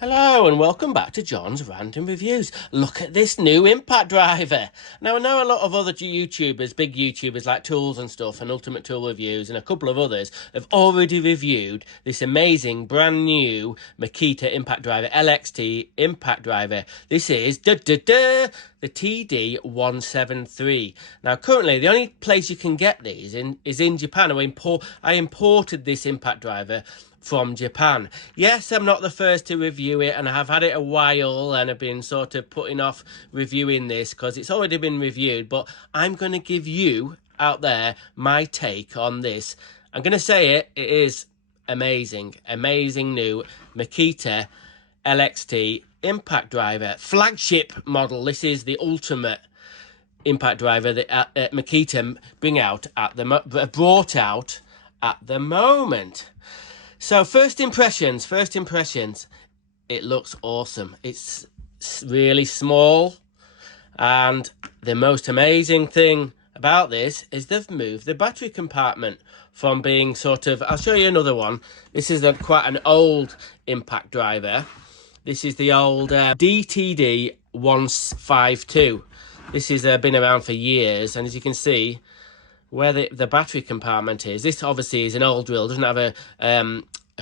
Hello and welcome back to John's Random Reviews. Look at this new impact driver. Now I know a lot of other YouTubers, big YouTubers like Tools and stuff and Ultimate Tool Reviews and a couple of others have already reviewed this amazing brand new Makita impact driver, LXT impact driver. This is the TD173. Now currently the only place you can get these is in Japan. I imported this impact driver from Japan. Yes, I'm not the first to review it, and I have had it a while and I've been sort of putting off reviewing this because it's already been reviewed, but I'm going to give you out there my take on this. I'm going to say it is amazing new Makita LXT impact driver, flagship model. This is the ultimate impact driver that Makita brought out at the moment. So first impressions, it looks awesome. It's really small, and the most amazing thing about this is they've moved the battery compartment from being sort of, I'll show you another one. This is quite an old impact driver. This is the old DTD152. This has been around for years, and as you can see, where the battery compartment is, this obviously is an old drill, doesn't have a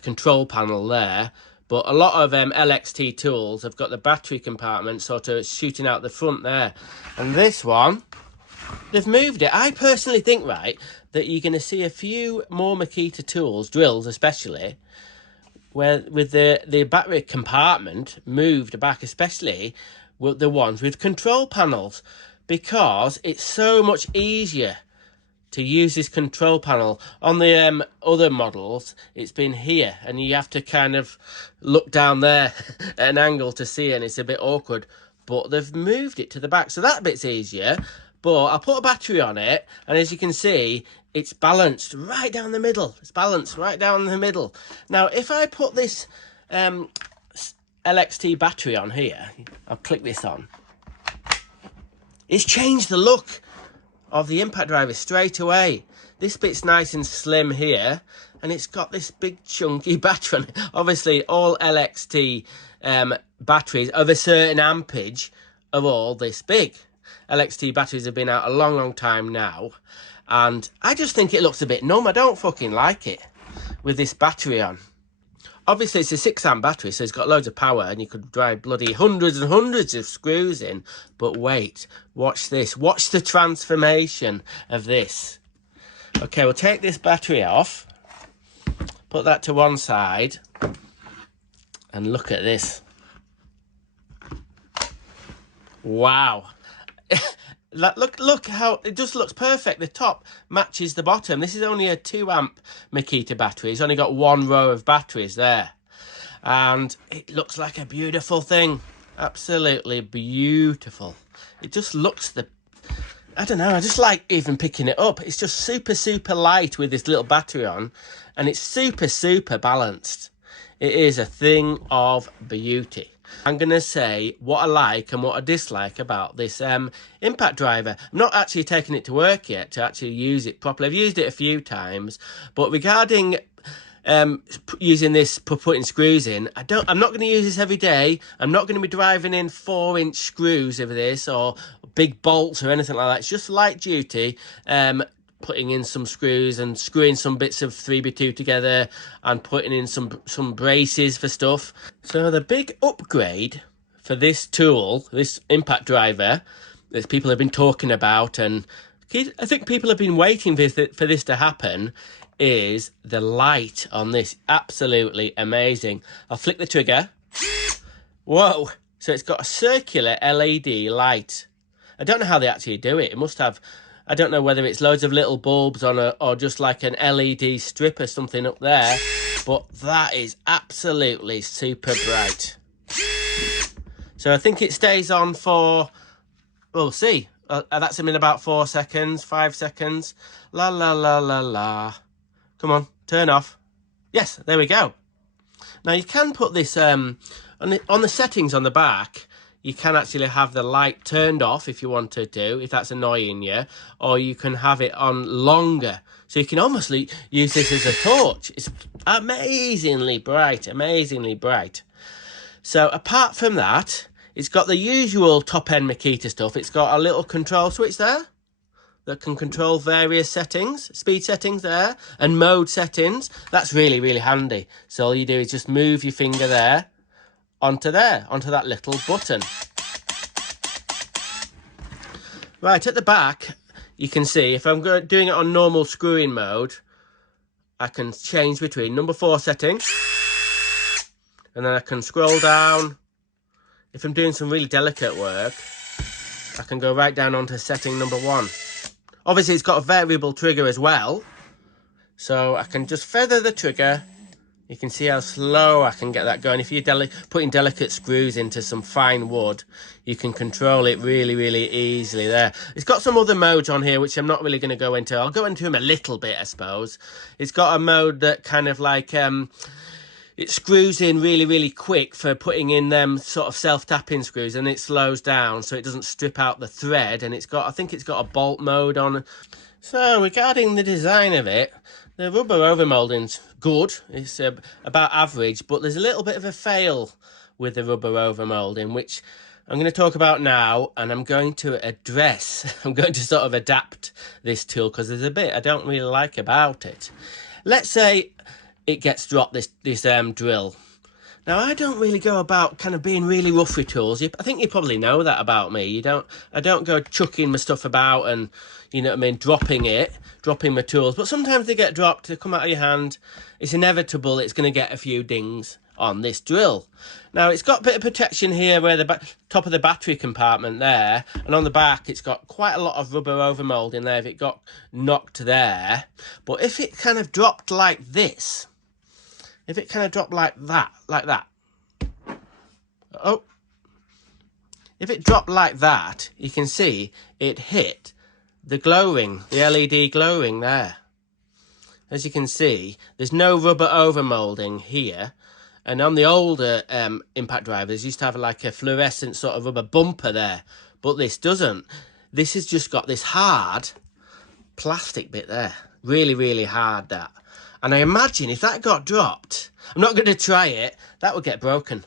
control panel there, but a lot of LXT tools have got the battery compartment sort of shooting out the front there, and this one, they've moved it. I personally think, right, that you're going to see a few more Makita tools, drills especially, where with the battery compartment moved back, especially with the ones with control panels, because it's so much easier to use this control panel. On the other models, it's been here, and you have to kind of look down there at an angle to see it, and it's a bit awkward, but they've moved it to the back, so that bit's easier. But I'll put a battery on it, and as you can see, it's balanced right down the middle. It's balanced right down the middle. Now, if I put this LXT battery on here, I'll click this on, it's changed the look of the impact driver straight away. This bit's nice and slim here, and it's got this big chunky battery on it. Obviously, all LXT batteries of a certain ampage are all this big. LXT batteries have been out a long time now, and I just think it looks a bit numb. I don't fucking like it with this battery on. Obviously, it's a 6-amp battery, so it's got loads of power, and you could drive bloody hundreds and hundreds of screws in. But wait, watch this. Watch the transformation of this. Okay, we'll take this battery off, put that to one side, and look at this. Wow. Look how it just looks perfect. The top matches the bottom. This is only a 2-amp Makita battery. It's only got one row of batteries there, and it looks like a beautiful thing. Absolutely beautiful. It just looks I don't know, I just like even picking it up. It's just super light with this little battery on, and it's super balanced. It is a thing of beauty. I'm going to say what I like and what I dislike about this impact driver. I'm not actually taking it to work yet to actually use it properly. I've used it a few times, but regarding using this for putting screws in, I'm not going to use this every day. I'm not going to be driving in 4-inch screws of this or big bolts or anything like that. It's just light duty, putting in some screws and screwing some bits of 3x2 together and putting in some braces for stuff. So the big upgrade for this tool, this impact driver, that people have been talking about, and I think people have been waiting for this to happen, is the light on this. Absolutely amazing. I'll flick the trigger. Whoa. So it's got a circular LED light. I don't know how they actually do it. It must have, I don't know whether it's loads of little bulbs on or just like an LED strip or something up there, but that is absolutely super bright. So I think it stays on for, we'll see. That's in about 4 seconds, 5 seconds. La. Come on, turn off. Yes, there we go. Now you can put this on the settings on the back. You can actually have the light turned off if you wanted to, if that's annoying you, or you can have it on longer. So you can almost use this as a torch. It's amazingly bright, amazingly bright. So apart from that, it's got the usual top-end Makita stuff. It's got a little control switch there that can control various settings, speed settings there, and mode settings. That's really, really handy. So all you do is just move your finger there, onto that little button. Right, at the back, you can see, if I'm doing it on normal screwing mode, I can change between number 4 setting, and then I can scroll down. If I'm doing some really delicate work, I can go right down onto setting number 1. Obviously, it's got a variable trigger as well, so I can just feather the trigger. You can see how slow I can get that going. If you're putting delicate screws into some fine wood, you can control it really, really easily there. It's got some other modes on here, which I'm not really going to go into. I'll go into them a little bit, I suppose. It's got a mode that kind of like, it screws in really, really quick for putting in them sort of self-tapping screws, and it slows down so it doesn't strip out the thread. And it's got, I think it's got a bolt mode on. So regarding the design of it, the rubber overmoulding's good. It's about average, but there's a little bit of a fail with the rubber overmoulding, which I'm going to talk about now, and I'm going to address. I'm going to sort of adapt this tool because there's a bit I don't really like about it. Let's say it gets dropped, this drill. Now, I don't really go about kind of being really rough with tools. I think you probably know that about me. I don't go chucking my stuff about and, you know what I mean, dropping my tools. But sometimes they get dropped, they come out of your hand. It's inevitable it's going to get a few dings on this drill. Now, it's got a bit of protection here where the top of the battery compartment there, and on the back it's got quite a lot of rubber overmoulding there if it got knocked there. But if it kind of dropped like this, if it kind of dropped like that, oh, if it dropped like that, you can see it hit the glow ring, the LED glow ring there. As you can see, there's no rubber overmoulding here. And on the older impact drivers, used to have like a fluorescent sort of rubber bumper there. But this doesn't. This has just got this hard plastic bit there. Really, really hard, that. And I imagine if that got dropped, I'm not going to try it, that would get broken.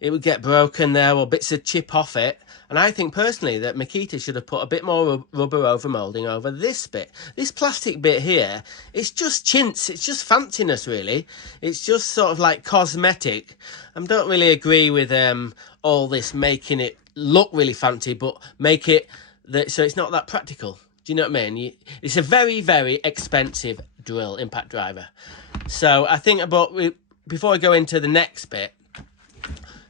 It would get broken there, or bits of chip off it. And I think personally that Makita should have put a bit more rubber overmoulding over this bit. This plastic bit here, it's just chintz, it's just fanciness really. It's just sort of like cosmetic. I don't really agree with all this making it look really fancy, but make it so it's not that practical. Do you know what I mean? It's a very, very expensive drill, impact driver. So I think before I go into the next bit,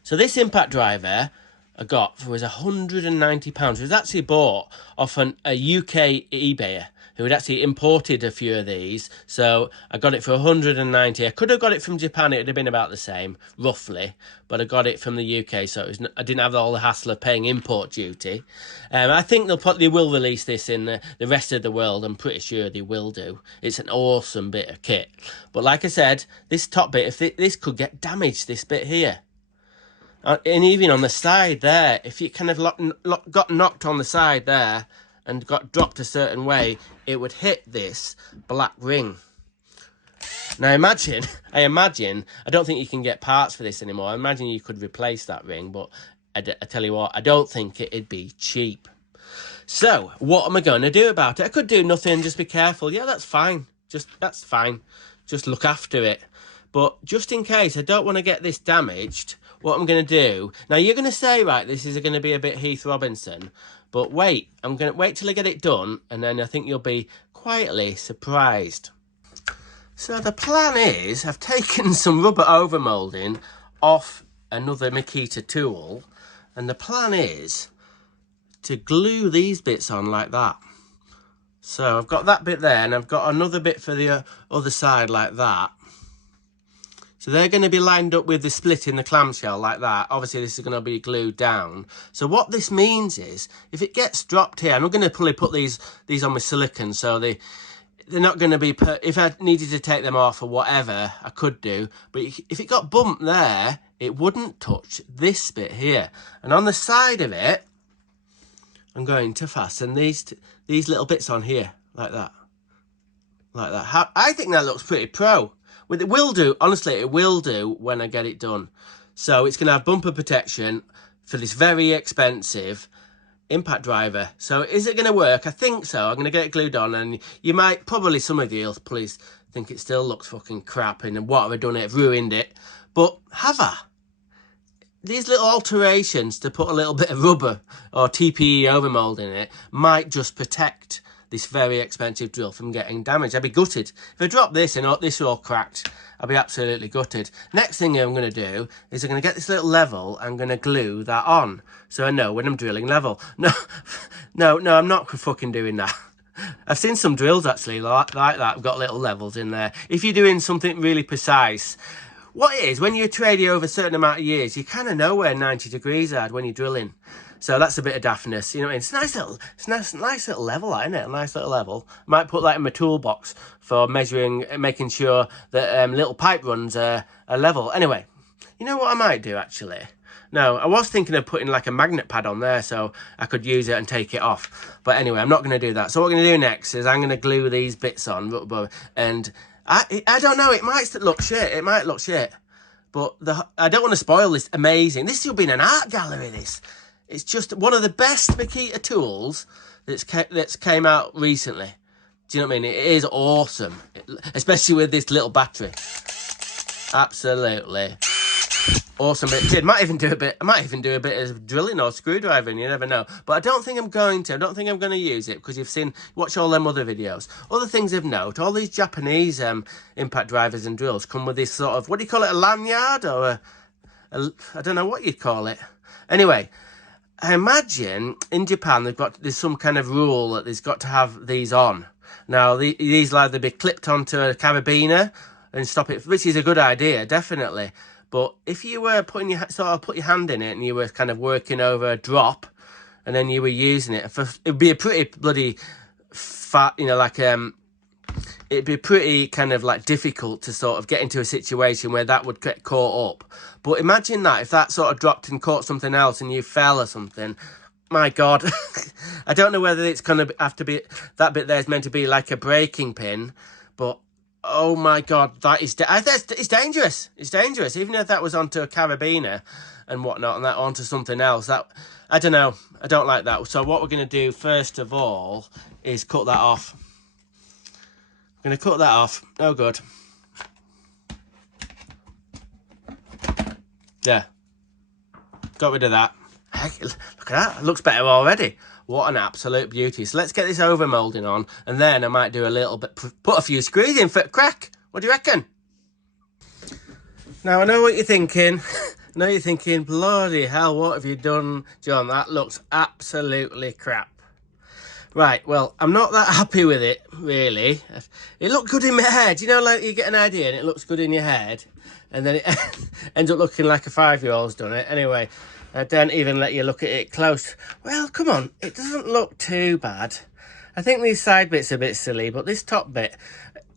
so this impact driver I got was £190. It was actually bought off a UK eBayer who had actually imported a few of these. So I got it for £190. I could have got it from Japan. It would have been about the same, roughly. But I got it from the UK, so I didn't have all the hassle of paying import duty. I think they will release this in the rest of the world. I'm pretty sure they will do. It's an awesome bit of kit. But like I said, this top bit, if this could get damaged, this bit here. And even on the side there, if you kind of got knocked on the side there and got dropped a certain way, it would hit this black ring. Now I imagine, I don't think you can get parts for this anymore. I imagine you could replace that ring, but I tell you what, I don't think it'd be cheap. So, what am I going to do about it? I could do nothing, just be careful. Yeah, that's fine. That's fine. Just look after it. But just in case I don't want to get this damaged, what I'm going to do... Now, you're going to say, right, this is going to be a bit Heath Robinson, but wait. I'm going to wait till I get it done, and then I think you'll be quietly surprised. So the plan is, I've taken some rubber overmoulding off another Makita tool, and the plan is to glue these bits on like that. So I've got that bit there, and I've got another bit for the other side like that. So they're going to be lined up with the split in the clamshell like that. Obviously, this is going to be glued down. So what this means is, if it gets dropped here, I'm not going to probably put these on with silicone, so they're not going to be... If I needed to take them off or whatever, I could do. But if it got bumped there, it wouldn't touch this bit here. And on the side of it, I'm going to fasten these little bits on here, like that. Like that. I think that looks pretty pro. It will do, honestly, it will do when I get it done. So it's going to have bumper protection for this very expensive impact driver. So is it going to work? I think so. I'm going to get it glued on, and you might, probably some of you please think it still looks fucking crap and what have I done it? I've ruined it. But have I? These little alterations to put a little bit of rubber or TPE overmold in it might just protect this very expensive drill from getting damaged. I'd be gutted. If I drop this and this all cracked, I'd be absolutely gutted. Next thing I'm going to do is I'm going to get this little level, I'm going to glue that on so I know when I'm drilling level. No, I'm not fucking doing that. I've seen some drills actually like that, have got little levels in there. If you're doing something really precise, what it is, when you're trading over a certain amount of years, you kind of know where 90 degrees are when you're drilling. So that's a bit of daftness, you know what I mean? It's a nice little level, isn't it? A nice little level. I might put that in my toolbox for measuring, making sure that little pipe runs are level. Anyway, you know what I might do actually? No, I was thinking of putting like a magnet pad on there so I could use it and take it off. But anyway, I'm not going to do that. So what I'm going to do next is I'm going to glue these bits on. And I don't know, it might look shit. It might look shit. But I don't want to spoil this amazing. This should be in an art gallery, this. It's just one of the best Makita tools that's came out recently. Do you know what I mean? It is awesome. Especially with this little battery. Absolutely. Awesome bit. I might even do a bit of drilling or screwdriving, you never know. But I don't think I'm going to. I don't think I'm going to use it because watch all them other videos. Other things of note, all these Japanese impact drivers and drills come with this sort of, what do you call it, a lanyard or I don't know what you'd call it. Anyway, I imagine in Japan there's some kind of rule that there's got to have these on. Now, these will either be clipped onto a carabiner and stop it, which is a good idea, definitely. But if you were put your hand in it and you were kind of working over a drop and then you were using it, it'd be a pretty bloody fat, you know, like, it'd be pretty kind of like difficult to sort of get into a situation where that would get caught up. But imagine that, if that sort of dropped and caught something else and you fell or something, my God. I don't know whether it's going to have to be, that bit there is meant to be like a braking pin, but oh my God, it's dangerous. It's dangerous. Even if that was onto a carabiner and whatnot and that onto something else, I don't know. I don't like that. So what we're going to do first of all is cut that off. I'm going to cut that off. Oh, good. Yeah. Got rid of that. Heck, look at that. It looks better already. What an absolute beauty. So let's get this overmolding on, and then I might do a little bit, put a few screws in for a crack. What do you reckon? Now, I know what you're thinking. I know you're thinking, bloody hell, what have you done, John? That looks absolutely crap. Right, well, I'm not that happy with it, really. It looked good in my head. You know, like you get an idea and it looks good in your head, and then it ends up looking like a 5-year-old's done it. Anyway, I don't even let you look at it close. Well, come on, it doesn't look too bad. I think these side bits are a bit silly, but this top bit,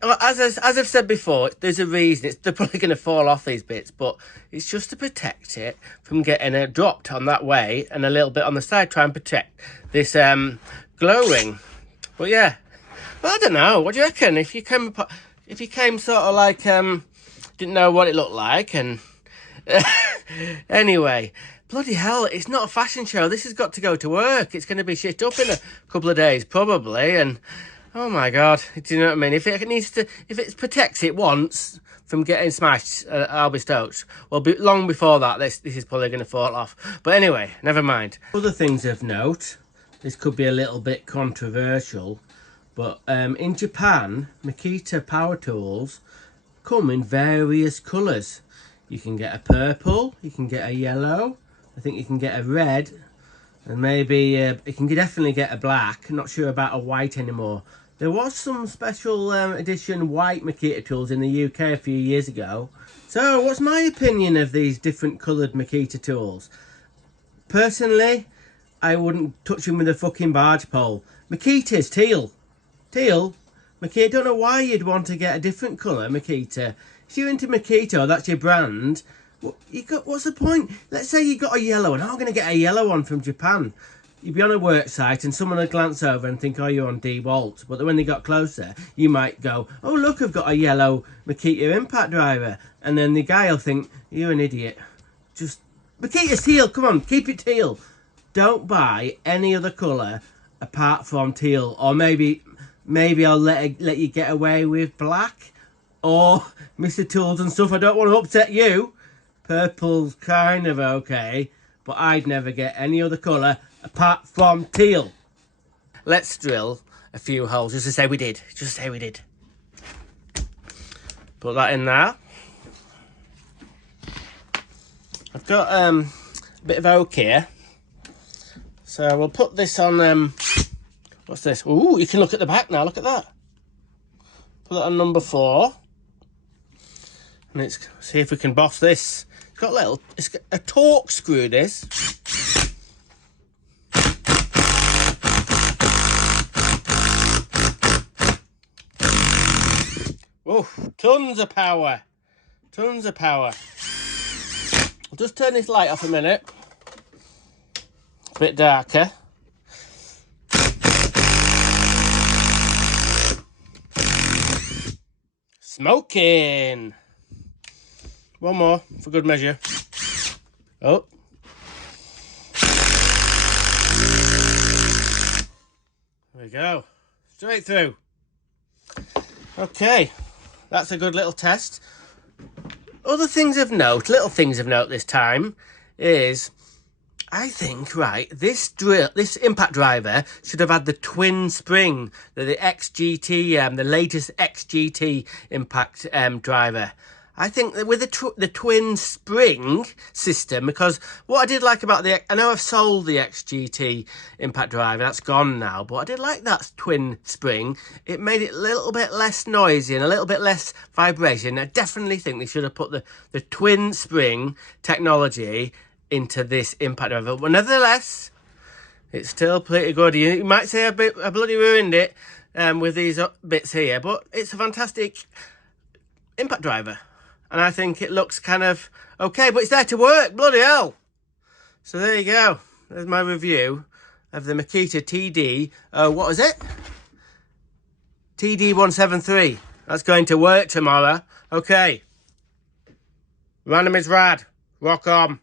as I've said before, there's a reason. They're probably going to fall off, these bits, but it's just to protect it from getting dropped on that way, and a little bit on the side, try and protect this glow ring. But yeah, well, I don't know. What do you reckon? If you came sort of like didn't know what it looked like, and anyway. Bloody hell, it's not a fashion show. This has got to go to work. It's going to be shit up in a couple of days, probably. And, oh my God, do you know what I mean? If it protects it once from getting smashed, I'll be stoked. Well, long before that, this is probably going to fall off. But anyway, never mind. Other things of note, this could be a little bit controversial, but in Japan, Makita power tools come in various colours. You can get a purple, you can get a yellow, I think you can get a red, and maybe you can definitely get a black. I'm not sure about a white anymore. There was some special edition white Makita tools in the UK a few years ago. So what's my opinion of these different coloured Makita tools? Personally, I wouldn't touch them with a fucking barge pole. Makita's teal. Teal? Makita, I don't know why you'd want to get a different colour Makita. If you're into Makita, that's your brand, what's the point? Let's say you got a yellow, and I'm going to get a yellow one from Japan. You'd be on a work site, and someone would glance over and think, oh, you're on DeWalt. But when they got closer, you might go, oh, look, I've got a yellow Makita impact driver. And then the guy will think, you're an idiot. Just Makita's teal. Come on, keep it teal. Don't buy any other colour apart from teal. Or maybe I'll let you get away with black or Mr. Tools and stuff. I don't want to upset you. Purple's kind of okay, but I'd never get any other colour apart from teal. Let's drill a few holes just to say we did. Just say we did. Put that in there. I've got a bit of oak here, so we'll put this on. What's this? Ooh, you can look at the back now. Look at that. Put that on number 4, and let's see if we can boss this. It's got a little. It's got a torque screw. This. Oh, tons of power. Tons of power. I'll just turn this light off a minute. It's a bit darker. Smoking. One more for good measure. Oh. There we go. Straight through. Okay. That's a good little test. Other things of note, little things of note this time, is I think, right, this impact driver should have had the twin spring, the XGT, the latest XGT impact driver. I think that with the twin spring system, because what I did like about I know I've sold the XGT impact driver, that's gone now, but I did like that twin spring. It made it a little bit less noisy and a little bit less vibration. I definitely think they should have put the twin spring technology into this impact driver. But nevertheless, it's still pretty good. You might say I bloody ruined it with these bits here, but it's a fantastic impact driver. And I think it looks kind of okay, but it's there to work, bloody hell. So there you go. There's my review of the Makita TD, what is it? TD173. That's going to work tomorrow. Okay. Random is rad. Rock on.